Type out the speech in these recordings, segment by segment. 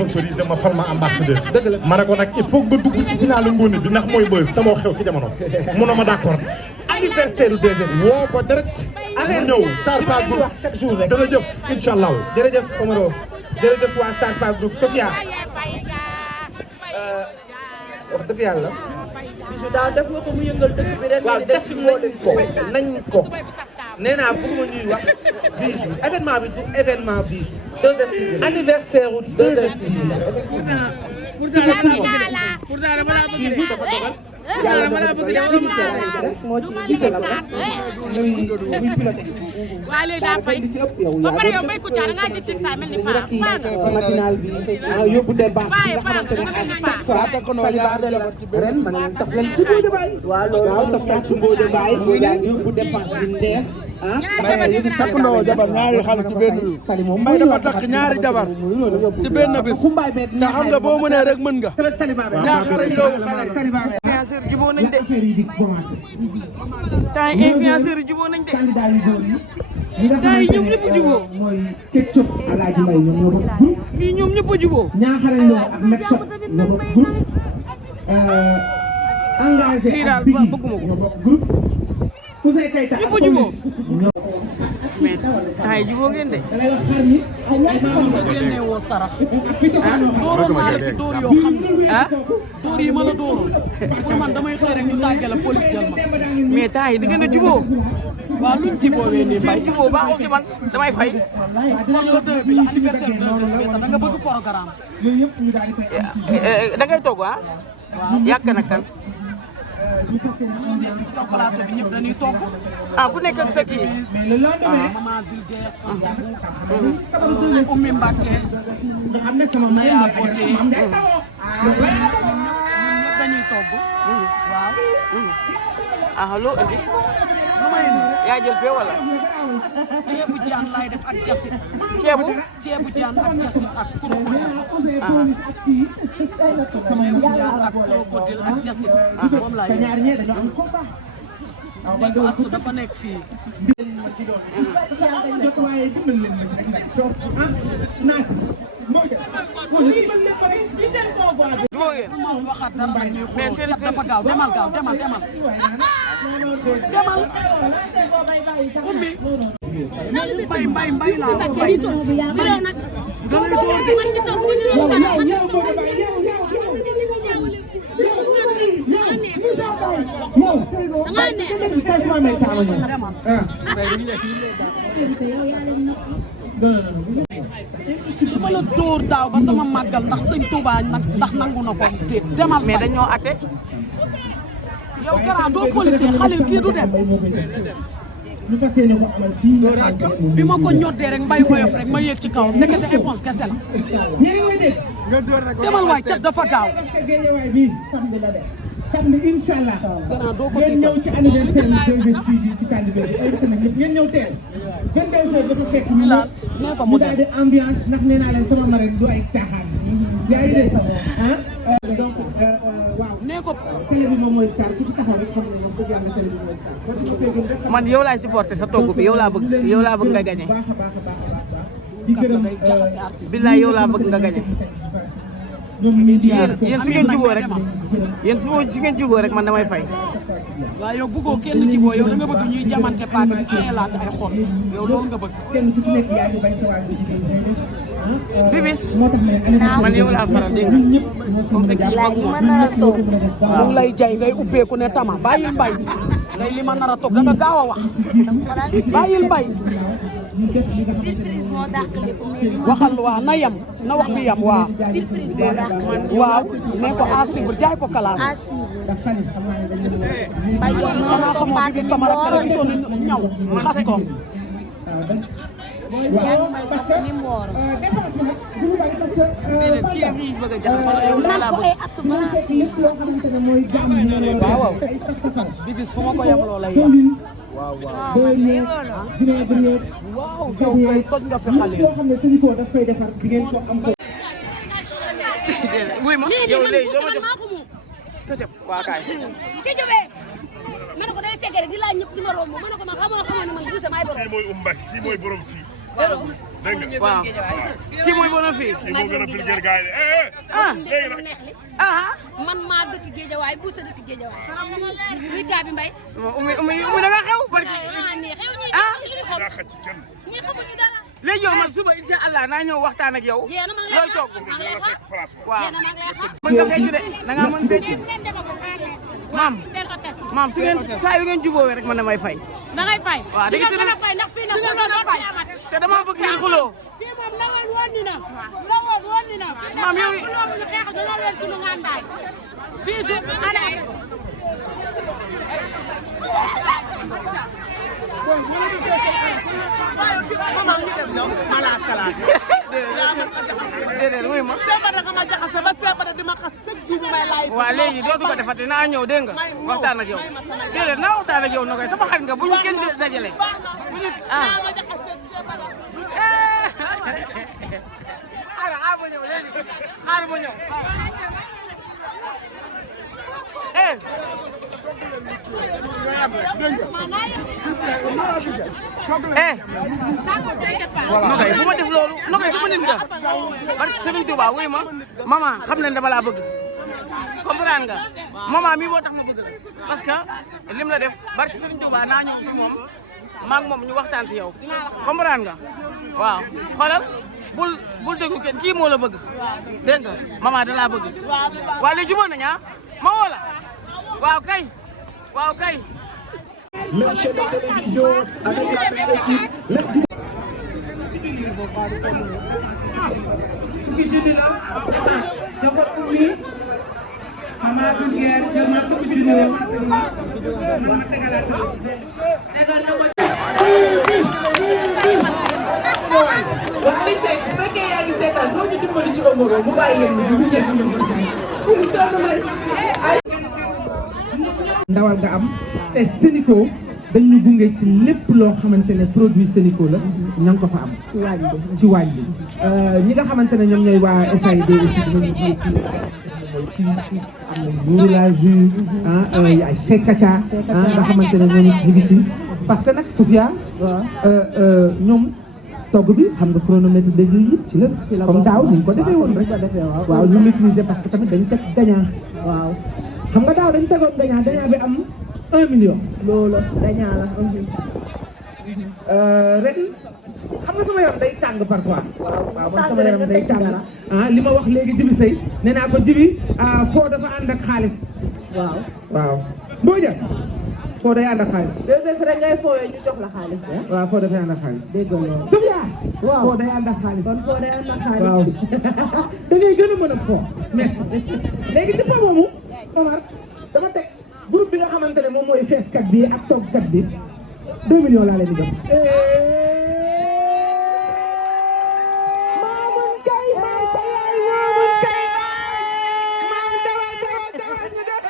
sponsorisé ma fal ma ambassadeur. ma ne ko nag il faut nga dugg ci final Ngoné bi ndax mooy buzz te moo xew ci jamono. munoo ma d'accord. anniversaire u 2S. woo ko direct. mu ñëw Sarpa Group chaque jour rek. jërëjëf incha allah. jërëjëf Omaro jërëjëf waa Sarpa Group Sofia. wax dëgg yàlla. bisu daaw def nga ko mu yëngal dëkk bi ren. waaw def nañ ko nee naa bëgguma ñuy wax bisu événement bi du événement bisu. 2STV anniversaire u 2STV. moo ci jiital la muy piloté. waa léegi daa fay ba pare yow may ko caa da ngaa jël saa mel ni matinal bi yóbbu dépense bi nga xamante ne à chaque fois Saliba de la ren ma ne leen taf leen ci Mbodj Baye. waaw taf leen ci Mbodj Baye yóbbu dépense bi neex. takkandoo jabar ñaari xale ci benn bi Mbaye dafa takk ñaari jabar ci benn bi te xam nga boo mënee rek mën nga ñaaxara yow xale influenceur jubóo nañ de temps yi influenceur jubóo nañ de temps yi ñoom ñëpp jubóo mooy Ketchup Alaaji Mbay ñoom ñoo bokk groupe lii ñoom ñëpp a jubóo ñaaxara loo ak Metshop ñoo bokk groupe engagé ak Biggi ñoo bokk groupe Ousseyn Keita ak police mais temps yi jubóo ngeen de nga génne woo sarax dooroon naa la fi dóor yoo xam ne dóor yi ma la dóoroon pour man damay xëy rek ñu tàgge la police jël ma mais temps yi di ngeen a jubóo waaw luñ jiboowee nii mbay jubóo baaxul si man damay fay kon la 2 bi la anniversaire 2STV da nga bëgg programme da ngay togg yàgg na kan sa plateau bi ñëpp dañuy togg ku nekk ak sa kii maman Vulgaire Oumy Mbacké Naya Bodé dañuy togg waaw loo indi lu may indi yaa jël bee wala ceebu jaan laay def ak jasit ceebu jaan ak jasit ak crocodile ceebu jaan ak crocodile ak jasit moom laay dégg nga Astou dafa nekk fii waxaat dara nag ñuy xool cat dafa gaaw demal ummi mbay laa ko mbay dalay door dama la dóor daaw ba sama màggal ndax sëñ Touba ndax nangu na ko demal mais dañoo atte yow Kara doo policier xalil kii du dem bi ma ko ñoddee rek mbay woyof rek ma yéeg ci kaw nekkate réponse kese la demal waay cat dafa gaaw samedi incha allah ngeen ñëw ci anniversaire 2STV ci Tandibéri bi invité na ñëpp ngeen ñëw teel 22h dafa fekk ñu daal di ambiance ndax nee naa leen sama marraine du ay caaxaan yaa ngi dégg donc waaw nee ko télé bi moom mooy star ku ci taxaw rek xam ne moom dëgg yàlla télé bi mooy star man yow laay supporté sa togg bi yow laa bëgg nga gagné di gërëm billaay yow laa bëgg nga gagné yéen su ngeen jubóo rek man damay fay. waaw yow bëggoo kenn jubóo yow da nga bëgg ñuy jamante paaka bi seelaat ay xol yow loolu nga bëgg. kenn ku ci nekk yaa ngi bay sa waa si jigéen Bibis man yow laa faral dégg nga comme ça kii mu ngi lay jay ngay ubbeeku ne tama bàyyil mbay ngay li ma nar a toog da nga gaaw a wax bàyyil mbay surprise moo dàq lépp mais waxal waa na yem na wax bi yem waaw surprise moo dàq man waaw ne ko asibul jaay ko kalaas mbay yow xanaa xamoo bi sama rakk la gisoon ñaw xas ko yaa ngi may jox ni mu woor naan ko ay assurance yi waaw bibis fu ma ko yemloo lay yem waaw yow kay toj nga fi xale wuy ma yow léegi dama jox tëjëb waa kaay ki jógee ma ne ko day segere di laaj ñëpp di ma romb ma ne ko ma xamoo ne man Boucher maay borom kii mooy Mbacke kii mooy borom fii borom waaw kii mooy bon fii. kii moo gën a vulgaire gars yi de. man maa dëkk Géejawaay bu sa dëkk Géejawaay. luy kaa bi mbay. umi da nga xew barki. ñi xamuñu dara. léegi yow man suba incha allah naa ñëw waxtaan ak yow. looy toog waaw. mën nga fecc de da ngaa mën fecc. maam su ngeen saa yu ngeen jubóowee rek man damay fay. da ngay fay. waaw da ngeen gën a fay ndax fii nag doo fay. te dama bëgg ngeen xuloo. fii moom lawal woon ni na. lawal woon ni na. maam yow xuloo bu ñu xeex dañoo weer suñu ngàndaay. bii su ana. déedéet wuy ma. waaw léegi dootu ko defati naa ñëw dégg nga waxtaan ak yow déedéet naa waxtaan ak yow na koy sama xarit nga bu ñu kenn dajale bu ñu xaaral ma ñëw léegi xaaral ma ñëw Nogay bu ma def loolu Nogay sama nit nga barke Serigne Touba wuy ma maman xam nañ dama laa bëgg comprendre nga maman mii moo tax ma bëgg la parce que lim la def barke Serigne Touba naa ñëw si moom maak moom ñu waxtaan si yow comprendre nga waaw xoolal bul déglu kenn kii moo la bëgg dégg nga maman da laa bëgg waaw léegi jubóo nañu ma woo la waaw kay waaw kay. Même chaîne de télévision avec la même équipe. Merci. ndawal nga am te Sénico dañ ñu gunge ci lépp loo xamante ne produit Sénico la ña nga ko fa am ci waañ bi ñi nga xamante ne ñoom ñooy waa SAID aussi dinañu gunge ci am na Nourou la jus ay Cheikh Kacha nga xamante ne ñoom ñu ngi ci parce que nag Soufia ñoom togg bi xam nga chronomètre dégg yëpp ci la comme daaw ni ñu ko defee woon rek waaw ñu maîtriser parce que tamit dañu teg gagnant waaw xam nga daaw dañu tegoon gagnant bi am 1 million. loolu gagnant la. ren xam nga sama yaram day tàng parfois. waaw man sama yaram day tàng. li ma wax léegi Jibi Sey nee naa ko Jibi foo dafa ànd ak xaalis. waaw Mbodja foo day ànd ak xaalis. rek ngay fooyee ñu jox la xaalis. waaw foo dafay ànd ak xaalis. dégg nga loolu. Sofia. waaw foo day ànd ak xaalis. kon foo day ànd ak xaalis. waaw da ngay gën a mën a foo. merci léegi ci foo moomu Omar dama teg groupe bi nga xamante ne moom mooy feeskat bi ak toggkat bi 2 millions laa leen di jox. Maamun kay maam sa yaay Maamun kay maam dawal ñu def.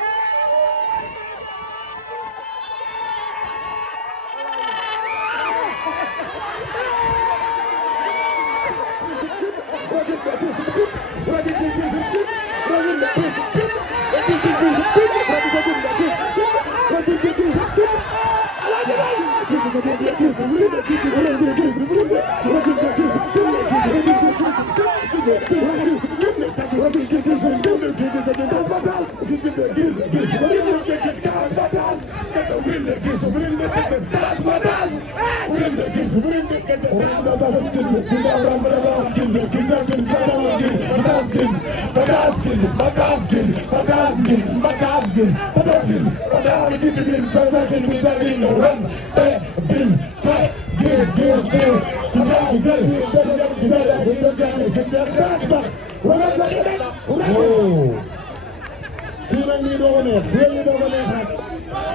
fii nag nii doo ko neex fii doo ko neex nag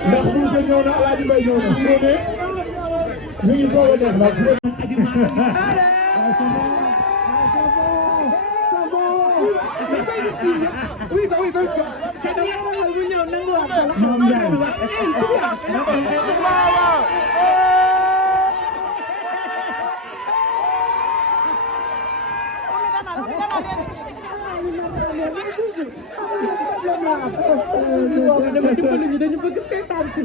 ndax buuse ñëw na Alaaji Mbay ñëw na fii ne mi ngi soog a neex nag dañu bëgg seetaan si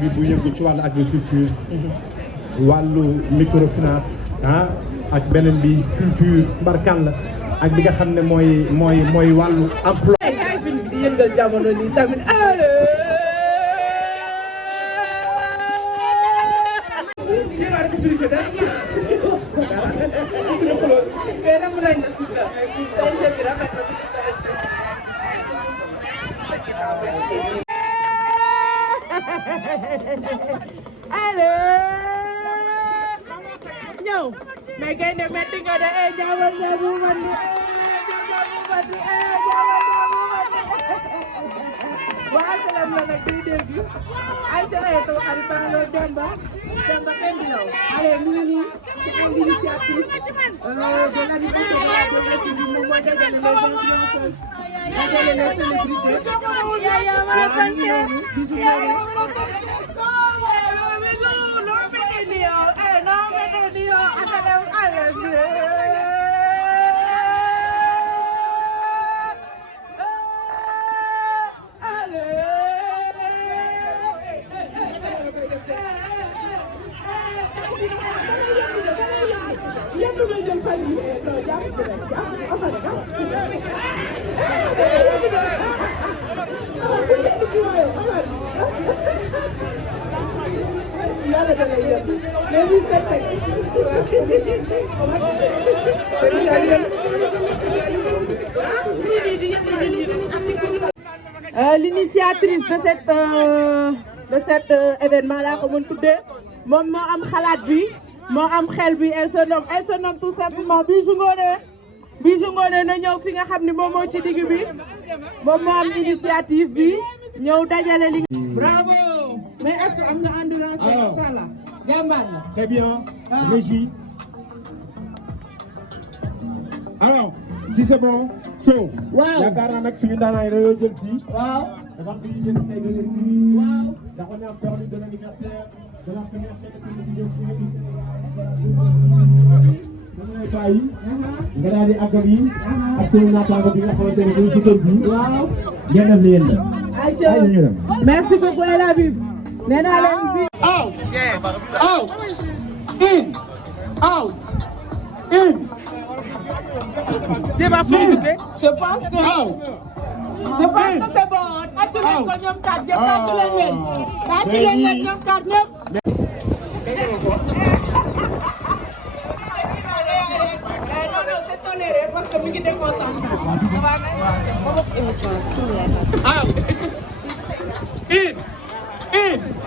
bi bu yëngu ci wàllu agriculture wàllu microfinance ak beneen bi culture mbarkan la ak bi nga xam ne mooy wàllu emploi di yëngal jamono nii tamit ñëw mais gaynde metti nga de jawal na bu mandi waa salam la nag di dégg ay tere to xarit tan lo Demba kenn di yow allez mu ngi nii ci ay initiative de l'anniversaire de la jeunesse bi moom moo dajale les influenceuses dajale les célébrités L'initiatrice de cet événement là ko mën tuddee moom moo am xalaat bi moo am xel bi elle se nomme tout simplement Bijou Ngoné na ñëw fi nga xam ne moom moo ci digg bi moom moo am initiative bi ñëw dajale li. Bravo. mais est-ce que am na endurance macha allah jàmbaar la. Très bien. Régie. Alors, si c'est bon. So. waaw yaakaar naa nag suñu daanaay dañoo jël fii. waaw. dafa am lu ñu jël tey de waaw. ndax on a perdu de l'anniversaire de la première chaîne de télévision damay bàyyi nga daal di àggal yi ak sunu naataango bi nga xamante ne dañu si kër gi. waaw. ngeen def li ngeen def. ayca ñu dem. merci beaucoup El Habib. nee naa leen bi. Out. Out. In. Out. In. Je pense que Je pense que c'est bon. tàccu leen ko ñoom kat yëpp tàccu leen leen. tàccu leen leen ñoom kat ñëpp. c'est toléré parce que mi ngi déconcentré. Out. In.